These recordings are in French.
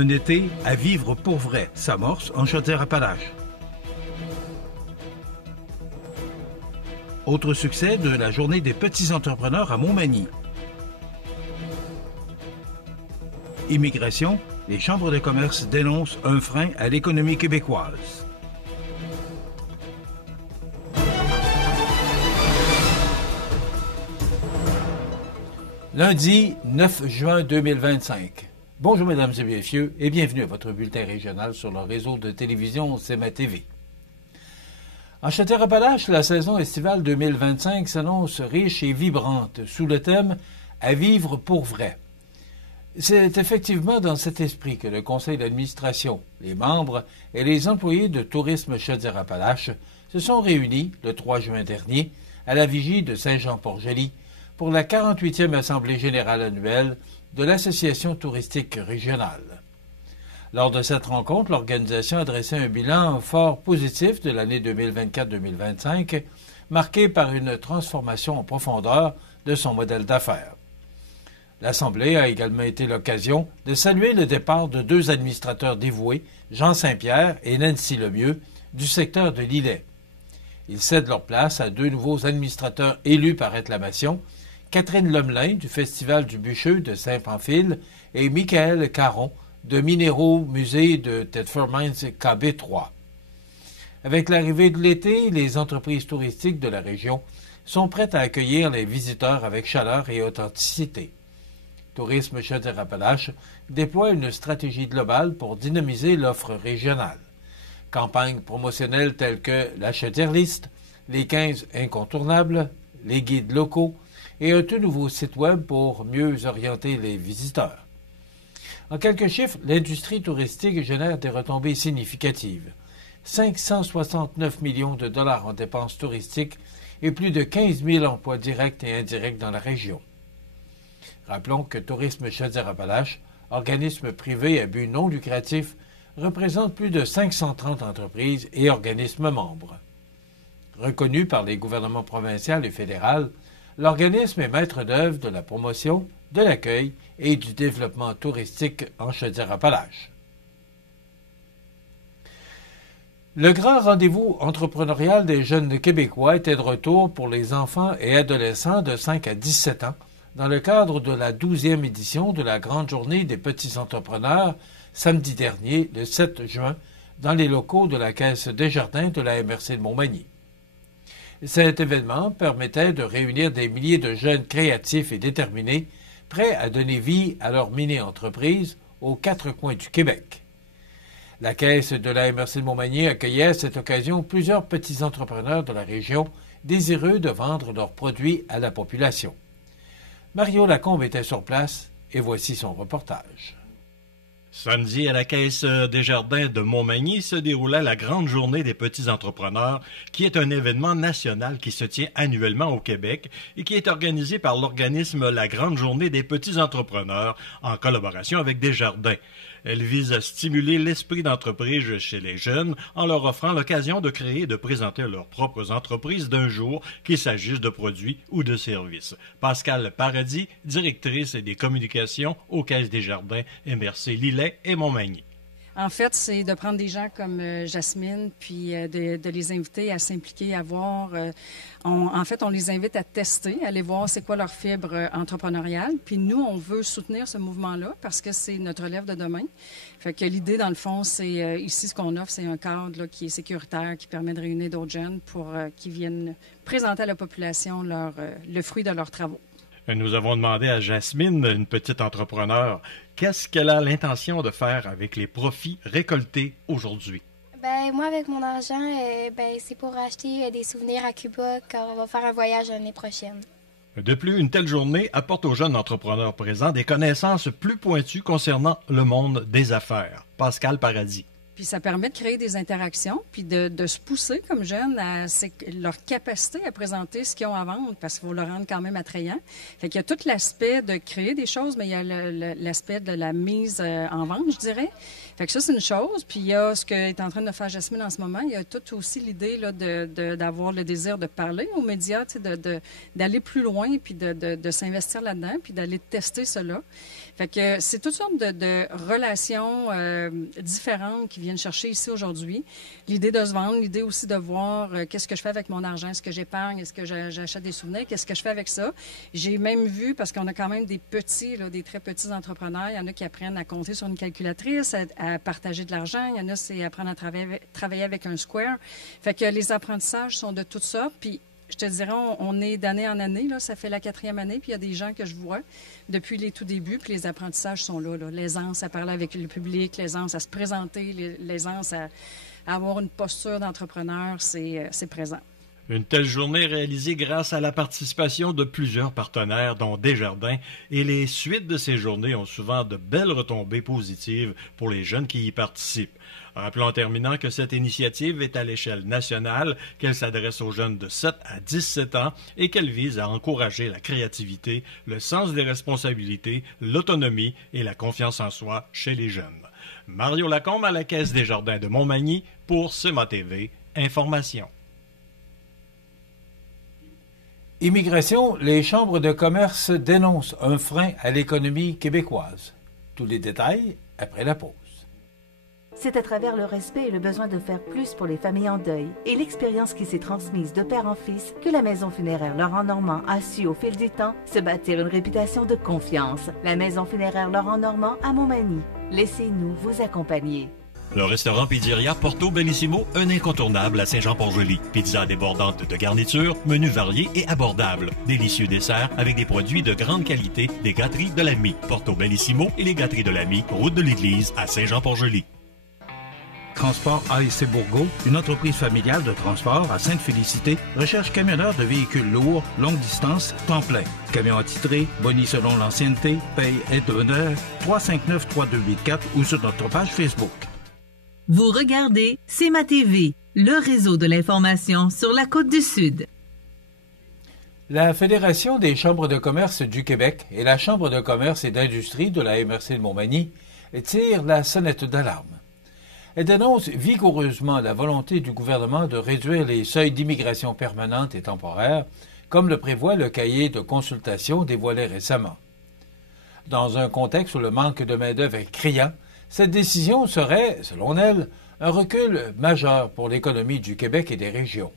Un été à vivre pour vrai s'amorce en Chaudière-Appalaches. Autre succès de la Journée des petits entrepreneurs à Montmagny. Immigration, les chambres de commerce dénoncent un frein à l'économie québécoise. Lundi 9 juin 2025. Bonjour mesdames et messieurs et bienvenue à votre bulletin régional sur le réseau de télévision CMA TV. En Chaudière-Appalaches, la saison estivale 2025 s'annonce riche et vibrante sous le thème « À vivre pour vrai ». C'est effectivement dans cet esprit que le conseil d'administration, les membres et les employés de Tourisme Chaudière-Appalaches se sont réunis le 3 juin dernier à la vigie de Saint-Jean-Port-Joli pour la 48e Assemblée générale annuelle de l'Association touristique régionale. Lors de cette rencontre, l'organisation a dressé un bilan fort positif de l'année 2024-2025, marqué par une transformation en profondeur de son modèle d'affaires. L'Assemblée a également été l'occasion de saluer le départ de deux administrateurs dévoués, Jean Saint-Pierre et Nancy Lemieux, du secteur de l'Îlet. Ils cèdent leur place à deux nouveaux administrateurs élus par acclamation, Catherine Lemelin du Festival du Bûcheux de Saint-Pamphile et Michael Caron de Minéraux Musée de Thetford Mines KB3. Avec l'arrivée de l'été, les entreprises touristiques de la région sont prêtes à accueillir les visiteurs avec chaleur et authenticité. Tourisme Chaudière-Appalaches déploie une stratégie globale pour dynamiser l'offre régionale. Campagnes promotionnelles telles que la Chaudière List, les 15 incontournables, les guides locaux et un tout nouveau site web pour mieux orienter les visiteurs. En quelques chiffres, l'industrie touristique génère des retombées significatives. 569 millions de dollars en dépenses touristiques et plus de 15 000 emplois directs et indirects dans la région. Rappelons que Tourisme Chaudière-Appalaches, organisme privé à but non lucratif, représente plus de 530 entreprises et organismes membres. Reconnu par les gouvernements provinciaux et fédéral, l'organisme est maître d'œuvre de la promotion, de l'accueil et du développement touristique en Chaudière-Appalaches. Le grand rendez-vous entrepreneurial des jeunes Québécois était de retour pour les enfants et adolescents de 5 à 17 ans dans le cadre de la 12e édition de la Grande Journée des petits entrepreneurs, samedi dernier, le 7 juin, dans les locaux de la Caisse Desjardins de la MRC de Montmagny. Cet événement permettait de réunir des milliers de jeunes créatifs et déterminés, prêts à donner vie à leur mini-entreprise aux quatre coins du Québec. La Caisse de la MRC de Montmagny accueillait à cette occasion plusieurs petits entrepreneurs de la région désireux de vendre leurs produits à la population. Mario Lacombe était sur place et voici son reportage. Samedi, à la Caisse Desjardins de Montmagny se déroulait la Grande Journée des petits entrepreneurs, qui est un événement national qui se tient annuellement au Québec et qui est organisé par l'organisme La Grande Journée des petits entrepreneurs en collaboration avec Desjardins. Elle vise à stimuler l'esprit d'entreprise chez les jeunes en leur offrant l'occasion de créer et de présenter leurs propres entreprises d'un jour, qu'il s'agisse de produits ou de services. Pascal Paradis, directrice des communications aux Caisses Desjardins, MRC Lillet et Montmagny. En fait, c'est de prendre des gens comme Jasmine, puis de les inviter à s'impliquer, à voir. En fait, on les invite à tester, à aller voir c'est quoi leur fibre entrepreneuriale. Puis nous, on veut soutenir ce mouvement-là parce que c'est notre relève de demain. Fait que l'idée, dans le fond, c'est ici, ce qu'on offre, c'est un cadre là, qui est sécuritaire, qui permet de réunir d'autres jeunes pour qu'ils viennent présenter à la population le fruit de leurs travaux. Nous avons demandé à Jasmine, une petite entrepreneure, qu'est-ce qu'elle a l'intention de faire avec les profits récoltés aujourd'hui? Moi, avec mon argent, c'est pour acheter des souvenirs à Cuba quand on va faire un voyage l'année prochaine. De plus, une telle journée apporte aux jeunes entrepreneurs présents des connaissances plus pointues concernant le monde des affaires. Pascal Paradis. Puis ça permet de créer des interactions, puis de se pousser comme jeunes à leur capacité à présenter ce qu'ils ont à vendre, parce qu'il faut le rendre quand même attrayant. Fait qu'il y a tout l'aspect de créer des choses, mais il y a l'aspect de la mise en vente, je dirais. Fait que ça, c'est une chose. Puis il y a ce qu'est en train de faire Jasmine en ce moment. Il y a tout aussi l'idée là, d'avoir le désir de parler aux médias, d'aller plus loin, puis de s'investir là-dedans, puis d'aller tester cela. Fait que c'est toutes sortes de relations différentes qui viennent chercher ici aujourd'hui. L'idée de se vendre, l'idée aussi de voir qu'est-ce que je fais avec mon argent, est-ce que j'épargne, est-ce que j'achète des souvenirs, qu'est-ce que je fais avec ça. J'ai même vu, parce qu'on a quand même des petits, là, des très petits entrepreneurs, il y en a qui apprennent à compter sur une calculatrice, à partager de l'argent, il y en a c'est apprendre à travailler avec un Square. Fait que les apprentissages sont de toutes sortes, puis je te dirais, on est d'année en année, là, ça fait la 4e année, puis il y a des gens que je vois depuis les tout débuts, puis les apprentissages sont là. L'aisance à parler avec le public, l'aisance à se présenter, l'aisance à avoir une posture d'entrepreneur, c'est présent. Une telle journée réalisée grâce à la participation de plusieurs partenaires, dont Desjardins, et les suites de ces journées ont souvent de belles retombées positives pour les jeunes qui y participent. Rappelons en terminant que cette initiative est à l'échelle nationale, qu'elle s'adresse aux jeunes de 7 à 17 ans et qu'elle vise à encourager la créativité, le sens des responsabilités, l'autonomie et la confiance en soi chez les jeunes. Mario Lacombe à la Caisse Desjardins de Montmagny pour CEMA TV, Information. Immigration, les chambres de commerce dénoncent un frein à l'économie québécoise. Tous les détails après la pause. C'est à travers le respect et le besoin de faire plus pour les familles en deuil et l'expérience qui s'est transmise de père en fils que la Maison funéraire Laurent Normand a su au fil du temps se bâtir une réputation de confiance. La Maison funéraire Laurent Normand à Montmagny. Laissez-nous vous accompagner. Le restaurant Pizzeria Porto Bellissimo, un incontournable à Saint-Jean-Port-Joli. Pizza débordante de garnitures, menus variés et abordables. Délicieux desserts avec des produits de grande qualité des gâteries de l'Ami. Porto Bellissimo et les gâteries de l'Ami, route de l'église à Saint-Jean-Port-Joli. Transport A&C Bourgault, une entreprise familiale de transport à Sainte-Félicité, recherche camionneurs de véhicules lourds, longue distance, temps plein. Camion attitré, boni selon l'ancienneté, paye hebdomadaire, 359-3284 ou sur notre page Facebook. Vous regardez CEMA TV, le réseau de l'information sur la Côte-du-Sud. La Fédération des chambres de commerce du Québec et la Chambre de commerce et d'industrie de la MRC de Montmagny tirent la sonnette d'alarme. Elle dénonce vigoureusement la volonté du gouvernement de réduire les seuils d'immigration permanente et temporaire, comme le prévoit le cahier de consultation dévoilé récemment. Dans un contexte où le manque de main-d'œuvre est criant, cette décision serait, selon elle, un recul majeur pour l'économie du Québec et des régions.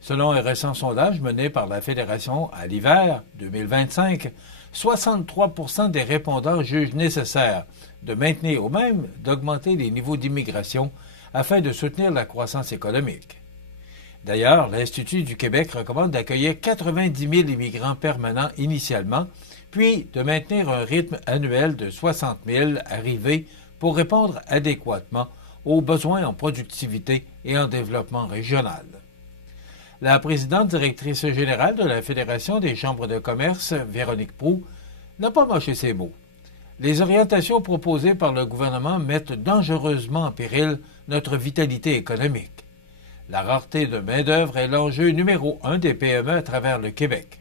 Selon un récent sondage mené par la Fédération à l'hiver 2025, 63% des répondants jugent nécessaire de maintenir ou même d'augmenter les niveaux d'immigration afin de soutenir la croissance économique. D'ailleurs, l'Institut du Québec recommande d'accueillir 90 000 immigrants permanents initialement, puis de maintenir un rythme annuel de 60 000 arrivées pour répondre adéquatement aux besoins en productivité et en développement régional. La présidente directrice générale de la Fédération des chambres de commerce, Véronique Proulx, n'a pas mâché ses mots. Les orientations proposées par le gouvernement mettent dangereusement en péril notre vitalité économique. La rareté de main-d'œuvre est l'enjeu numéro 1 des PME à travers le Québec.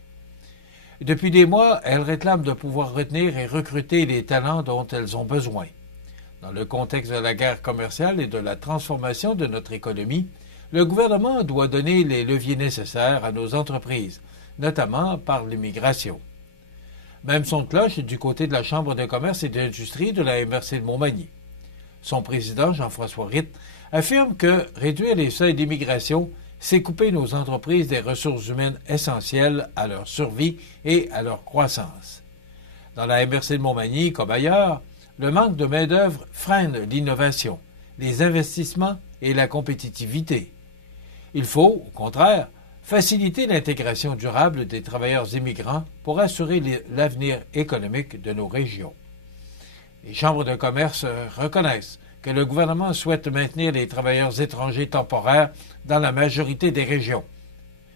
Depuis des mois, elles réclament de pouvoir retenir et recruter les talents dont elles ont besoin. Dans le contexte de la guerre commerciale et de la transformation de notre économie, le gouvernement doit donner les leviers nécessaires à nos entreprises, notamment par l'immigration. Même son de cloche du côté de la Chambre de commerce et d'industrie de la MRC de Montmagny. Son président, Jean-François Ritt, affirme que réduire les seuils d'immigration, c'est couper nos entreprises des ressources humaines essentielles à leur survie et à leur croissance. Dans la MRC de Montmagny, comme ailleurs, le manque de main-d'œuvre freine l'innovation, les investissements et la compétitivité. Il faut, au contraire, faciliter l'intégration durable des travailleurs immigrants pour assurer l'avenir économique de nos régions. Les chambres de commerce reconnaissent que le gouvernement souhaite maintenir les travailleurs étrangers temporaires dans la majorité des régions.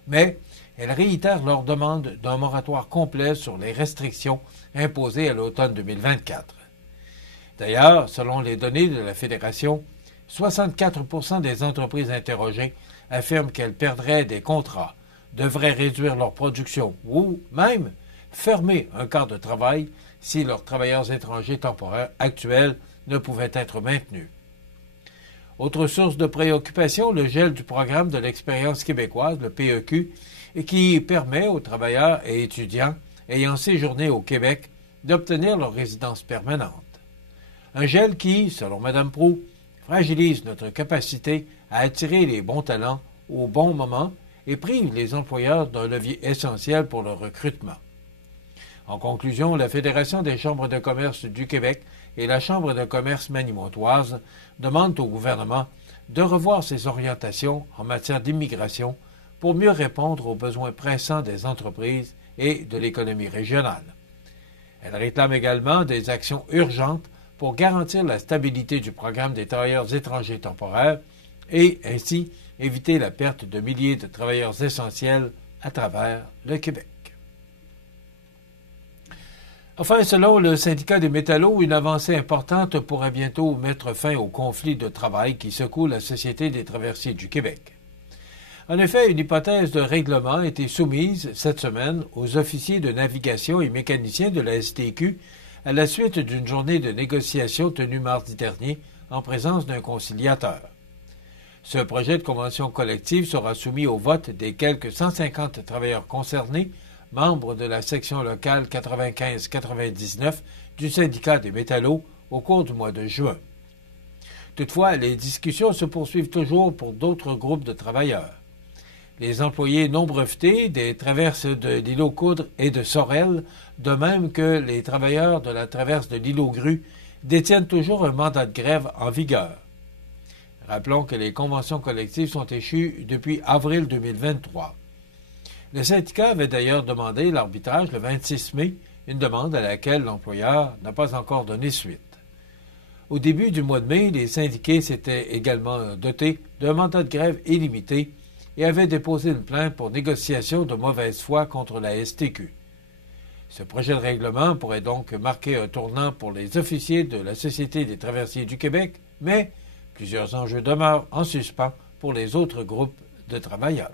Mais elles réitèrent leur demande d'un moratoire complet sur les restrictions imposées à l'automne 2024. D'ailleurs, selon les données de la Fédération, 64% des entreprises interrogées affirment qu'elles perdraient des contrats, devraient réduire leur production ou même fermer un quart de travail si leurs travailleurs étrangers temporaires actuels ne pouvaient être maintenus. Autre source de préoccupation, le gel du programme de l'expérience québécoise, le PEQ, et qui permet aux travailleurs et étudiants ayant séjourné au Québec d'obtenir leur résidence permanente. Un gel qui, selon Mme Proulx, fragilise notre capacité à attirer les bons talents au bon moment et prive les employeurs d'un levier essentiel pour le recrutement. En conclusion, la Fédération des chambres de commerce du Québec et la Chambre de commerce manimontoise demandent au gouvernement de revoir ses orientations en matière d'immigration pour mieux répondre aux besoins pressants des entreprises et de l'économie régionale. Elle réclame également des actions urgentes pour garantir la stabilité du programme des travailleurs étrangers temporaires et ainsi éviter la perte de milliers de travailleurs essentiels à travers le Québec. Enfin, selon le syndicat des métallos, une avancée importante pourrait bientôt mettre fin au conflit de travail qui secoue la Société des traversiers du Québec. En effet, une hypothèse de règlement a été soumise cette semaine aux officiers de navigation et mécaniciens de la STQ à la suite d'une journée de négociation tenue mardi dernier en présence d'un conciliateur. Ce projet de convention collective sera soumis au vote des quelques 150 travailleurs concernés, membres de la section locale 95-99 du syndicat des métallos au cours du mois de juin. Toutefois, les discussions se poursuivent toujours pour d'autres groupes de travailleurs. Les employés non brevetés des traverses de l'îlot Coudre et de Sorel, de même que les travailleurs de la traverse de l'îlot Grue, détiennent toujours un mandat de grève en vigueur. Rappelons que les conventions collectives sont échues depuis avril 2023. Le syndicat avait d'ailleurs demandé l'arbitrage le 26 mai, une demande à laquelle l'employeur n'a pas encore donné suite. Au début du mois de mai, les syndiqués s'étaient également dotés d'un mandat de grève illimité et avaient déposé une plainte pour négociation de mauvaise foi contre la STQ. Ce projet de règlement pourrait donc marquer un tournant pour les officiers de la Société des traversiers du Québec, mais plusieurs enjeux demeurent en suspens pour les autres groupes de travailleurs.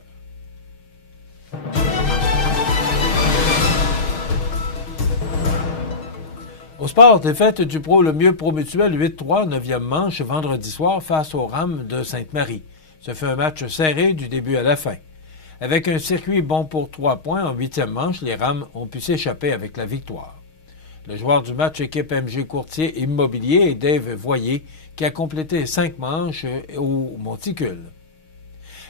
Au sport, défaite du Pro Le Mieux Pro Mutuel 8-3, 9e manche vendredi soir face aux Rames de Sainte-Marie. Ce fut un match serré du début à la fin. Avec un circuit bon pour 3 points en 8e manche, les Rames ont pu s'échapper avec la victoire. Le joueur du match équipe MG Courtier Immobilier est Dave Voyer, qui a complété 5 manches au monticule.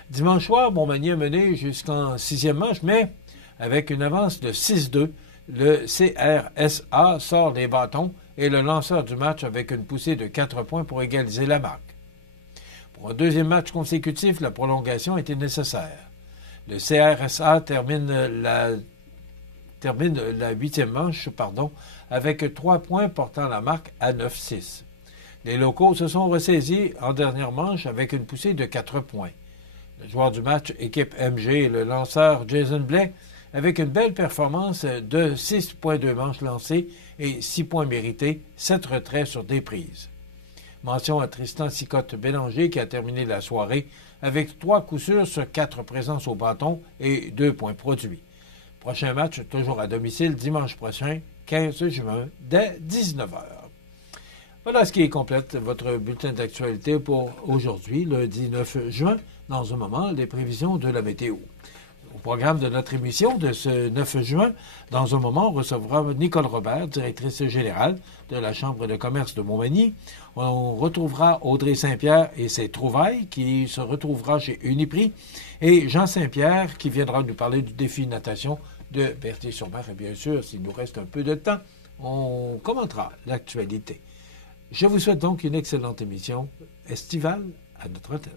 Dimanche soir, Montmagny a mené jusqu'en 6e manche, mais avec une avance de 6-2, le CRSA sort des bâtons et le lanceur du match avec une poussée de 4 points pour égaliser la marque. Pour un deuxième match consécutif, la prolongation était nécessaire. Le CRSA termine la 8e manche avec 3 points portant la marque à 9-6. Les locaux se sont ressaisis en dernière manche avec une poussée de 4 points. Le joueur du match équipe MG et le lanceur Jason Blais avec une belle performance de 6,2 manches lancées et 6 points mérités, 7 retraits sur des prises. Mention à Tristan Sicotte-Bélanger qui a terminé la soirée avec 3 coups sûrs sur 4 présences au bâton et 2 points produits. Prochain match toujours à domicile dimanche prochain, 15 juin, dès 19h. Voilà ce qui complète votre bulletin d'actualité pour aujourd'hui, lundi 9 juin. Dans un moment, les prévisions de la météo. Au programme de notre émission de ce 9 juin, dans un moment, on recevra Nicole Robert, directrice générale de la Chambre de commerce de Montmagny. On retrouvera Audrey Saint-Pierre et ses trouvailles, qui se retrouvera chez Uniprix, et Jean Saint-Pierre, qui viendra nous parler du défi natation de Berthier-sur-Mer. Et bien sûr, s'il nous reste un peu de temps, on commentera l'actualité. Je vous souhaite donc une excellente émission estivale à notre antenne.